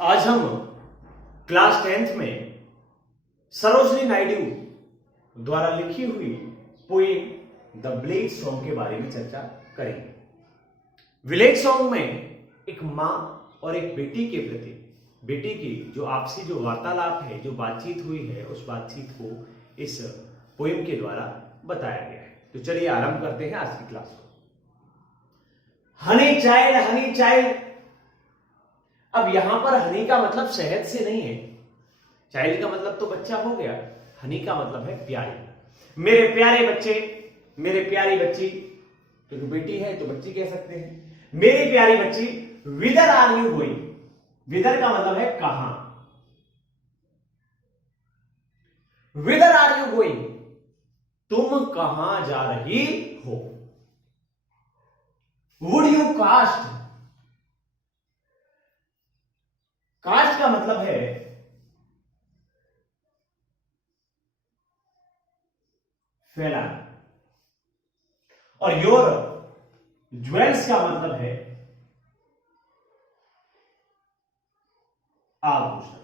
आज हम class 10th में सरोजनी नायडू द्वारा लिखी हुई पोएम द विलेज सॉन्ग के बारे में चर्चा करेंगे। विलेज सॉन्ग में एक मां और एक बेटी की जो आपसी जो वार्तालाप है, जो बातचीत हुई है, उस बातचीत को इस पोएम के द्वारा बताया गया है। तो चलिए आरंभ करते हैं आज की क्लास को। Honey child. अब यहां पर हनी का मतलब शहद से नहीं है, चाइल्ड का मतलब तो बच्चा हो गया, हनी का मतलब है प्यारी। मेरे प्यारे बच्चे, मेरे प्यारी बच्ची, क्योंकि बेटी है तो बच्ची कह सकते हैं। मेरी प्यारी बच्ची, विदर आर यू गोइंग। विदर का मतलब है कहां। विदर आर यू गोइंग, तुम कहां जा रही हो। Would you cast. कास्ट का मतलब है फैलाना, और योर ज्वेल्स का मतलब है आभूषण।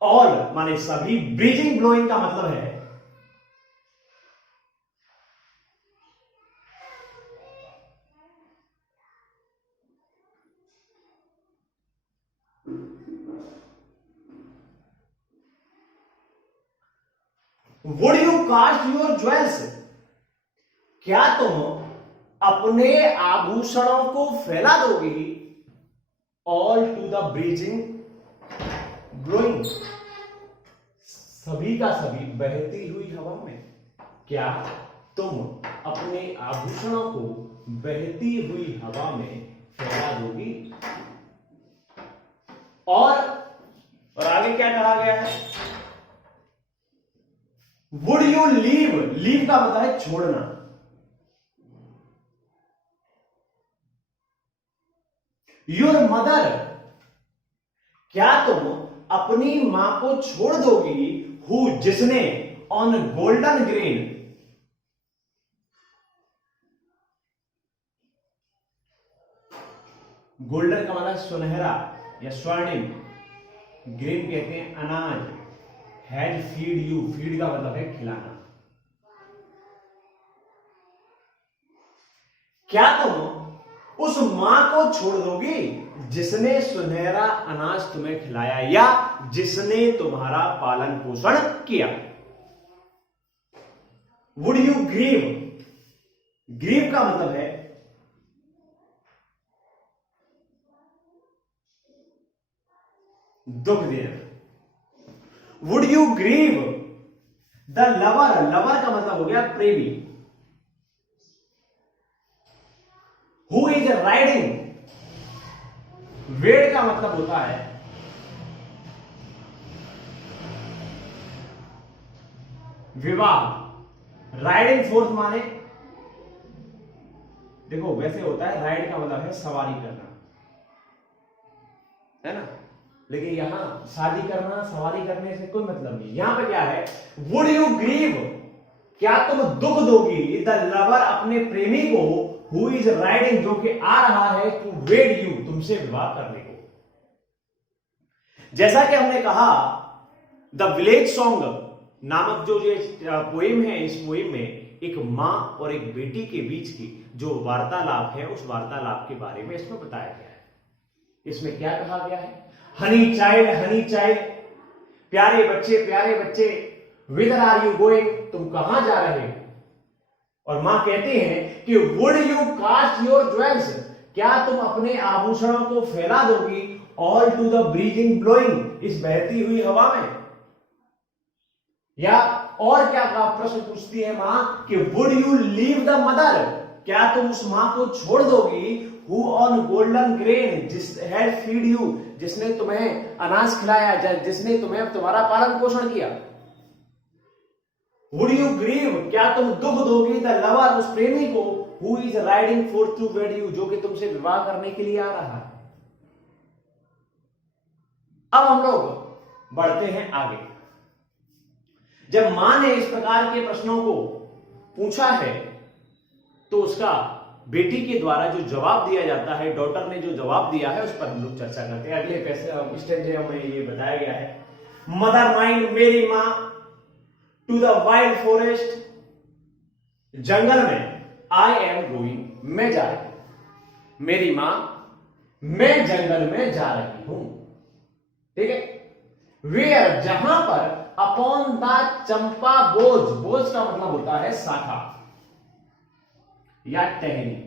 ऑल माने सभी, ब्रीजिंग ब्लोइंग का मतलब है would you cast your jewels, क्या तुम अपने आभूषणों को फैला दोगी। All to the breezing blowing, सभी का सभी बहती हुई हवा में, क्या तुम अपने आभूषणों को बहती हुई हवा में फैला दोगी। और आगे क्या कहा गया है, वुड यू लीव। लीव का मतलब है छोड़ना। योर मदर, क्या तुम अपनी मां को छोड़ दोगी। हु, जिसने, ऑन गोल्डन ग्रेन, गोल्डन का मतलब सुनहरा या स्वर्णिम, ग्रेन कहते हैं अनाज। हैड फीड यू, फीड का मतलब है खिलाना। क्या तुम उस मां को छोड़ दोगी जिसने सुनहरा अनाज तुम्हें खिलाया या जिसने तुम्हारा पालन पोषण किया। Would you grieve. ग्रीव का मतलब है दुख देना। Would you grieve the lover. Lover का मतलब हो गया प्रेमी। Who is riding. वेड का मतलब होता है विवाह। राइडिंग फोर्थ माने, देखो वैसे होता है राइड का मतलब है सवारी करना, है ना, लेकिन यहां शादी करना, सवारी करने से कोई मतलब नहीं। यहां पे क्या है, वुड यू ग्रीव, क्या तुम दुख दोगी द लवर, अपने प्रेमी को, हु इज राइडिंग, जो कि आ रहा है, टू वेड यू, तुमसे विवाह करने को। जैसा कि हमने कहा, द विलेज सॉन्ग नामक जो ये पोएम है, इस पोएम में एक मां और एक बेटी के बीच की जो वार्तालाप है, उस वार्तालाप के बारे में इसमें बताया गया है। इसमें क्या कहा गया है, हनी चाइल्ड, प्यारे बच्चे, विदर आर यू गोइंग, तुम कहां जा रहे हो। और मां कहती हैं कि would you cast your jewels, क्या तुम अपने आभूषणों को फैला दोगी। All to the breezing blowing, इस बहती हुई हवा में। या और क्या का प्रश्न पूछती है मां कि would you leave the mother, क्या तुम उस मां को छोड़ दोगी। हु ऑन गोल्डन ग्रेन, जिस हैड फीड यू, जिसने तुम्हें अनाज खिलाया, जिसने तुम्हें तुम्हारा पालन पोषण किया। वुड यू ग्रीव, क्या तुम दुख दोगी द लवर, उस प्रेमी को, who is riding forth to wed you, जो कि तुमसे विवाह करने के लिए आ रहा है। अब हम लोग बढ़ते हैं आगे। जब मां ने इस प्रकार के प्रश्नों को पूछा है तो उसका बेटी के द्वारा जो जवाब दिया जाता है, डॉटर ने जो जवाब दिया है, उस पर हम लोग चर्चा करते हैं। अगले स्टेंजा में ये बताया गया है, मदर माइन मेरी माँ टू द वाइल्ड फॉरेस्ट, जंगल में आई एम गोइंग, मैं जा रही हूं। मेरी माँ, मैं जंगल में जा रही हूं। ठीक है। वेयर, जहां पर, अपॉन द चंपा बोझ, बोझ का मतलब होता है शाखा या टहनी।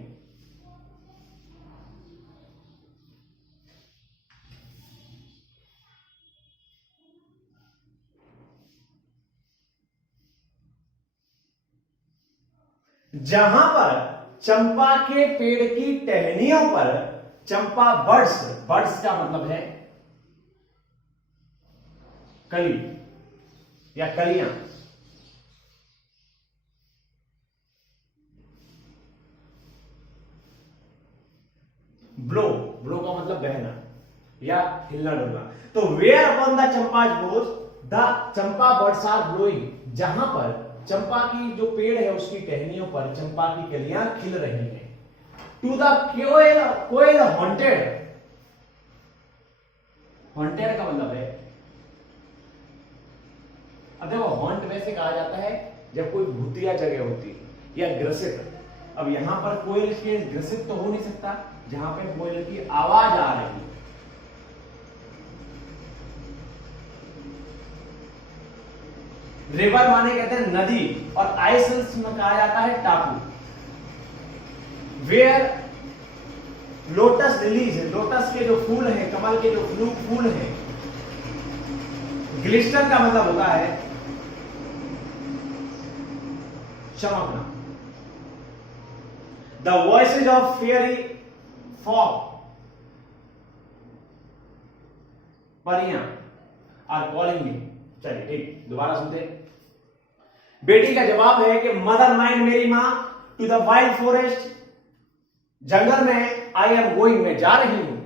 जहां पर चंपा के पेड़ की टहनियों पर चंपा बर्ड्स, बर्ड्स का मतलब है कली या कलियां, ब्लो, ब्लो का मतलब बहना या हिलना डुलना। तो where upon the champa's boughs the champa birds are blowing, जहां पर चंपा की जो पेड़ है उसकी टहनियों पर चंपा की कलियां खिल रही हैं। To the koel, koel haunted, haunted का मतलब है, अब देखो हॉन्ट वैसे कहा जाता है जब कोई भूतिया जगह होती है या ग्रसित। अब यहां पर कोयल के ग्रसित तो हो नहीं सकता, जहां पे कोयल की आवाज आ रही है। रिवर माने कहते हैं नदी, और आइसल्स में कहा जाता है टापू। वेयर लोटस लिलीज, लोटस के जो फूल हैं, कमल के जो फूल हैं, ग्लिस्टर का मतलब होता है चमकना। The voices of fairy fog, परियां आर कॉलिंग मी। चलिए ठीक, दोबारा सुनते हैं। बेटी का जवाब है कि मदर माइन मेरी मां टू द वाइल्ड फॉरेस्ट, जंगल में आई एम गोइंग, मैं जा रही हूं।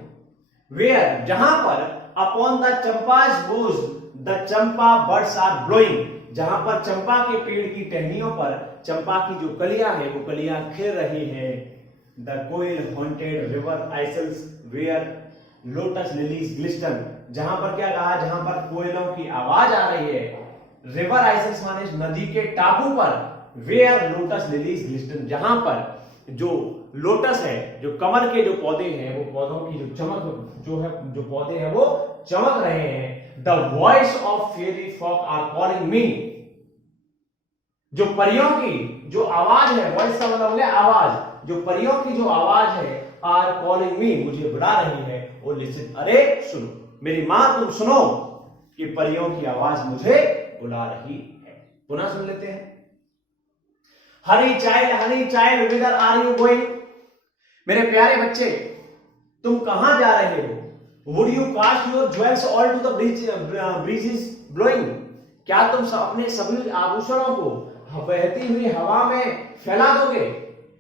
वेयर, जहां पर, upon the champa's boughs the champa birds are blowing, जहां पर चंपा के पेड़ की टहनियों पर चंपा की जो कलियां हैं वो कलियां खिल रही हैं। The koel haunted river isles where lotus lilies glisten, जहां पर क्या कहा, जहां पर कोयलों की आवाज आ रही है। रिवर आइसल्स माने नदी के टापू पर, वेयर लोटस लिलीज ग्लिस्टन, जहां पर जो लोटस है, जो कमल के जो पौधे हैं, वो पौधों की जो चमक जो है, जो पौधे हैं वो चमक रहे हैं। The voice of fairy folk are calling me, जो परियों की जो आवाज है, वॉइस का मतलब हो गया आवाज, जो परियों की जो आवाज है, आर कॉलिंग मी, मुझे बुला रही है। ओ लिसन, अरे सुनो, मेरी मां तुम सुनो कि परियों की आवाज मुझे बुला रही है। पुनः सुन लेते हैं। Honey child whither are you going, मेरे प्यारे बच्चे तुम कहां जा रहे हो। Would you cast your jewels all to the breezes blowing, क्या तुम अपने सभी आभूषणों को बहती हुई हवा में फैला दोगे।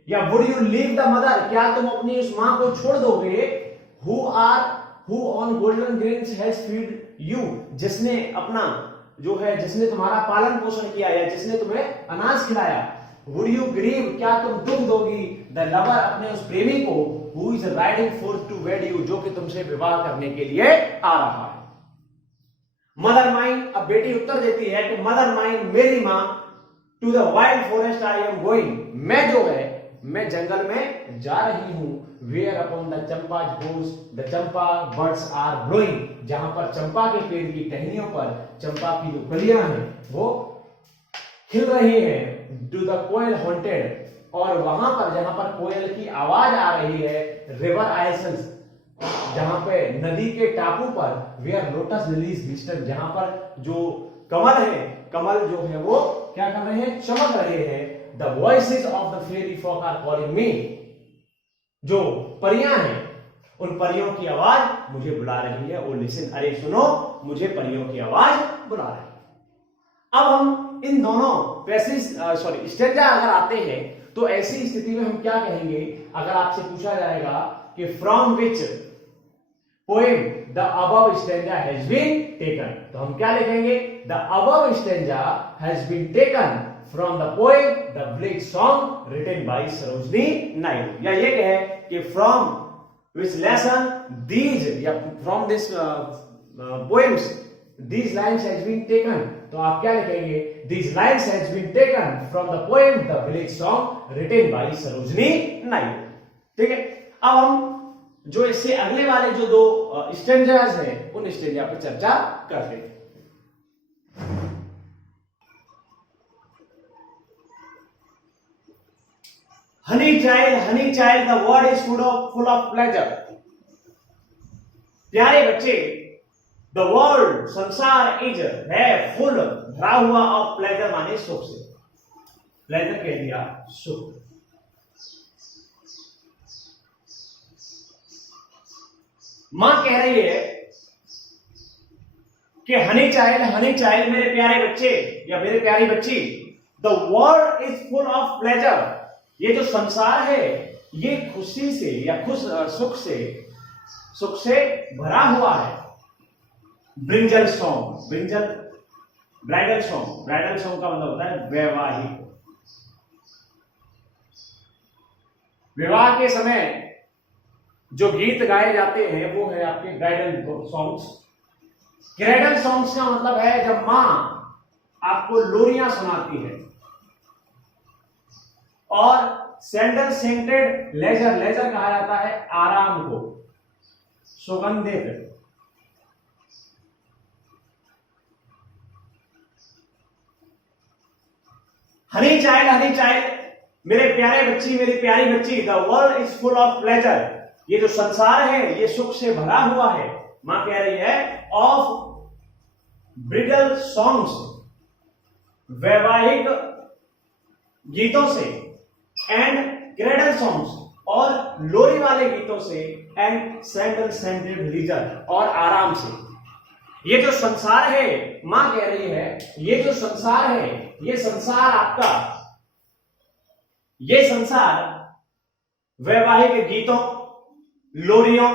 या would you leave the mother, क्या तुम अपनी उस मां को छोड़ दोगे। Who on golden grains has feed you, जिसने अपना जो है, जिसने तुम्हारा पालन पोषण किया या जिसने तुम्हें अनाज खिलाया। वुड यू ग्रीव, क्या तुम दुख दोगी। द लवर, अपने उस प्रेमी को, who is riding forth to wed you, जो कि तुमसे विवाह करने के लिए आ रहा है। मदर माइन, अब बेटी उत्तर देती है कि मदर माइन मेरी मां to the wild forest I am going, मैं जो है मैं जंगल में जा रही हूं। Where upon the champa boughs the champa birds are blowing, जहां पर चंपा के पेड़ की टहनियों पर चंपा की जो कलियां हैं वो खिल रही हैं। टू द कोयल हॉन्टेड, और वहां पर जहां पर कोयल की आवाज आ रही है। रिवर आइसल्स, जहां पे नदी के टापू पर। वेयर लोटस लिलीज ग्लिस्टन, जहां पर जो कमल है, कमल जो है वो क्या कर रहे हैं, चमक रहे हैं। The voices of the fairy folk are calling me, जो परियां हैं उन परियों की आवाज मुझे बुला रही है। ओ लिसन, अरे सुनो, मुझे परियों की आवाज बुला रही है। अब हम इन दोनों स्टेंजा अगर आते हैं तो ऐसी स्थिति में हम क्या कहेंगे, अगर आपसे पूछा जाएगा कि from which poem the above stanza has been taken, तो हम क्या लिखेंगे, the above stanza has been taken from the poem the village song written by Sarojini Naidu. या ये कहे कि फ्रॉम विच लेसन दीज या from this poems these lines has been taken, तो आप क्या लिखेंगे, these lines has been taken from the poem the village song written by Sarojini Naidu. ठीक है, अब हम जो इससे अगले वाले जो दो स्टेंजास हैं उन स्टेंजा पर चर्चा करते हैं। Honey child the world is full of pleasure. प्यारे बच्चे, द वर्ल्ड संसार इज है फुल भरा हुआ ऑफ प्लेजर माने सुख से। प्लेजर कह दिया सुख। मां कह रही है कि हनी चाइल्ड मेरे प्यारे बच्चे या मेरे प्यारी बच्ची, the world is full of pleasure. ये जो संसार है ये खुशी से या सुख से भरा हुआ है। ब्रिंजल सॉन्ग, ब्राइडल सॉन्ग का मतलब होता है वैवाहिक। विवाह के समय जो गीत गाए जाते हैं वो है आपके ब्राइडल सॉन्ग्स। क्रेडल सॉन्ग्स का मतलब है जब मां आपको लोरियां सुनाती है। और सैंडल सेंटेड लेजर कहा जाता है आराम को, सुगंधित। हनी चाइल्ड मेरे प्यारे बच्ची, मेरी प्यारी बच्ची, the world is full of pleasure. ये जो संसार है ये सुख से भरा हुआ है। मां कह रही है ऑफ ब्रिडल सॉन्ग्स, वैवाहिक गीतों से, एंड क्रेडल सॉन्ग्स और लोरी वाले गीतों से, एंड सैंडल सेंटेड लीजर और आराम से। ये जो संसार है, मां कह रही है ये जो संसार है ये संसार आपका, ये संसार वैवाहिक गीतों, लोरियों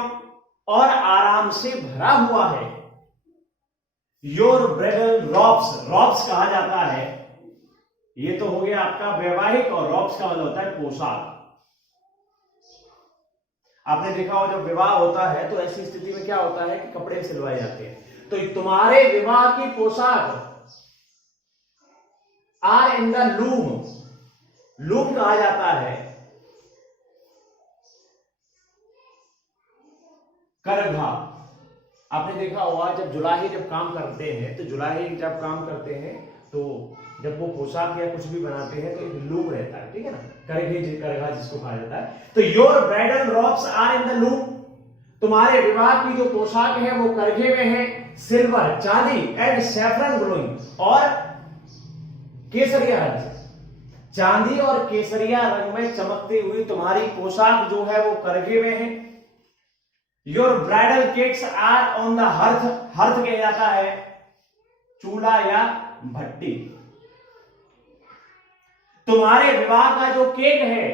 और आराम से भरा हुआ है। योर ब्राइडल रॉब्स कहा जाता है। ये तो हो गया आपका वैवाहिक, और रॉब्स का मतलब होता है पोशाक। आपने देखा हो जब विवाह होता है तो ऐसी स्थिति में क्या होता है कि कपड़े सिलवाए जाते हैं। तो तुम्हारे विवाह की पोशाक आर इन द लूम कहा जाता है करघा। आपने देखा होगा जब जुलाही जब काम करते हैं तो जब वो पोशाक या कुछ भी बनाते हैं तो एक लूम रहता है, ठीक है ना, करघा जिसको कहा जाता है। तो your bridal robes are in the loom, तुम्हारे विवाह की जो पोशाक है वो करघे में है, सिल्वर चांदी, एंड सैफरन ग्लोइंग और केसरिया रंग से। चांदी और केसरिया रंग में चमकती हुई तुम्हारी पोशाक जो है वो करघे में है। Your bridal cakes are on the hearth कहा जाता है चूल्हा या भट्टी। तुम्हारे विवाह का जो केक है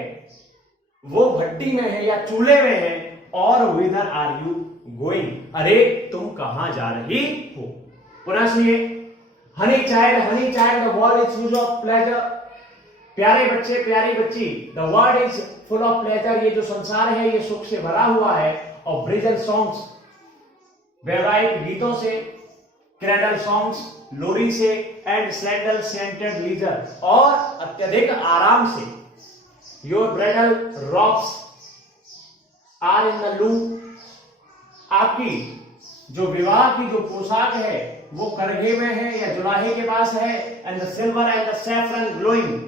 वो भट्टी में है या चूल्हे में है। और विदर आर यू गोइंग, अरे तुम कहां जा रही हो। पुनः सुनिए, honey child the world is full of pleasure. प्यारे बच्चे, प्यारी बच्ची, the world is full of pleasure. ये जो संसार है ये सुख से भरा हुआ है। और ब्रिजल सॉन्ग्स, वैवाहिक गीतों से, क्रेडल सॉन्ग्स, लोरी से, एंड सैंडल सेंटेड लीजर और अत्यधिक आराम से। Your bridal robes are in the loom, आपकी जो विवाह की जो पोशाक है वो करघे में है या जुलाहे के पास है। And the silver and the saffron glowing,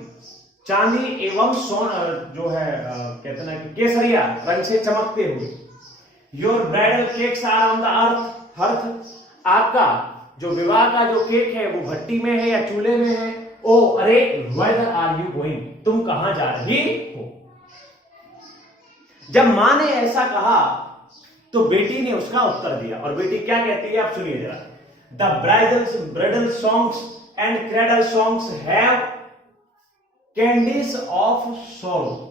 चांदी एवं जो है कहते हैं कि केसरिया रंग से चमकते हुए। Your bridal cakes are on the hearth, आपका जो विवाह का जो केक है वो भट्टी में है या चूल्हे में है। ओ अरे वेदर आर यू गोइंग, तुम कहां जा रही हो। जब मां ने ऐसा कहा तो बेटी ने उसका उत्तर दिया, और बेटी क्या कहती है आप सुनिए जरा। The bridal songs and cradle songs have candies of सोरो।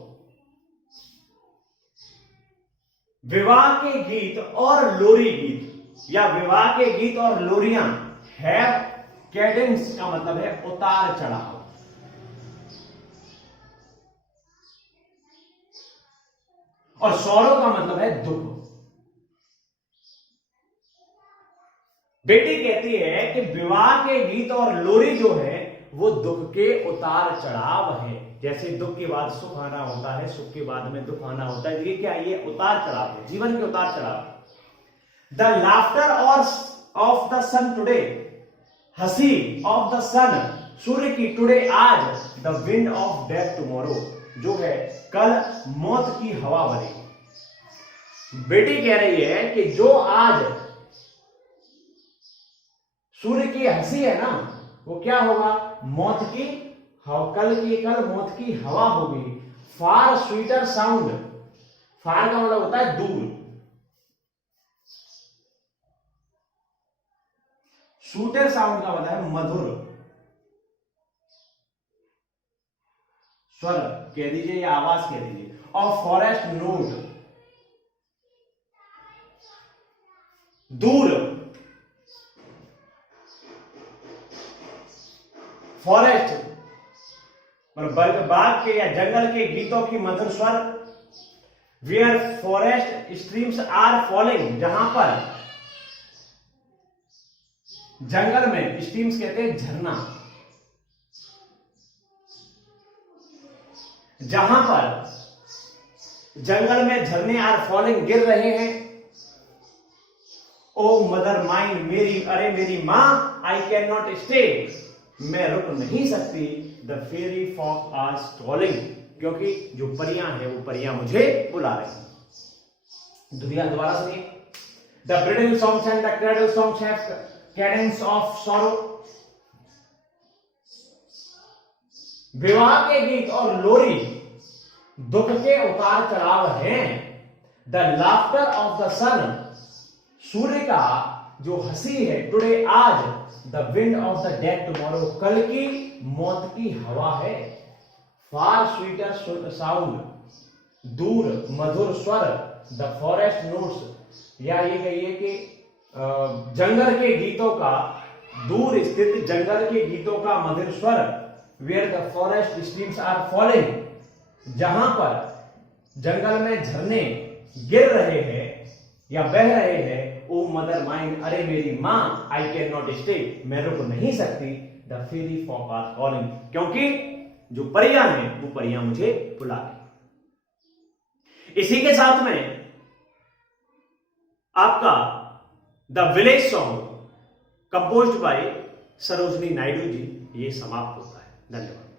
विवाह के गीत और लोरी गीत या विवाह के गीत और लोरियां हैव कैडेंस का मतलब है उतार चढ़ाव। और सौरव का मतलब है दुख। बेटी कहती है कि विवाह के गीत और लोरी जो है वो दुख के उतार चढ़ाव है। जैसे दुख के बाद सुख आना होता है, सुख के बाद में दुख आना होता है, ये क्या, ये उतार चढ़ाव है, जीवन के उतार चढ़ाव। The laughter of the sun today, हंसी ऑफ द सन, सूर्य की टुडे आज, the wind of death tomorrow, जो है कल मौत की हवा बनेगी। बेटी कह रही है कि जो आज सूर्य की हंसी है ना, वो क्या होगा, मौत की कल मौत की हवा होगी। फार स्वीटर साउंड, फार का मतलब होता है दूर, स्वीटर साउंड का मतलब है मधुर स्वर कह दीजिए या आवाज कह दीजिए। और फॉरेस्ट नोट, दूर, फॉरेस्ट मतलब बाग के या जंगल के गीतों की मधुर स्वर। Where forest streams are falling, जहां पर जंगल में, स्ट्रीम्स कहते हैं झरना, जहां पर जंगल में झरने आर फॉलिंग गिर रहे हैं। ओ मदर माइन, मेरी अरे मेरी मां, आई कैन नॉट स्टे, मैं रुक नहीं सकती। The fairy folk are calling, क्योंकि जो परियां हैं वो परियां मुझे बुला रही हैं। दोबारा सुनिए। The bridle songs and the cradle songs have Cadence of sorrow, विवाह के गीत और लोरी दुख के उतार चढ़ाव हैं। The laughter of the sun, सूर्य का जो हंसी है, टुडे आज, the wind of the death tomorrow, कल की मौत की हवा है। फार स्वीटर साउंड, दूर मधुर स्वर, द फॉरेस्ट नोट्स, या ये कहिए कि जंगल के गीतों का, दूर स्थित जंगल के गीतों का मधुर स्वर। Where the forest streams are falling, जहां पर जंगल में झरने गिर रहे हैं या बह रहे हैं। ओ मदर माइन, अरे मेरी मां, आई कैन नॉट स्टे, मैं रुक नहीं सकती। The fairy folk are calling, क्योंकि जो परियां हैं वो परियां मुझे बुला रही। इसी के साथ में आपका the village song composed by Sarojini Naidu ji ये समाप्त होता है। धन्यवाद।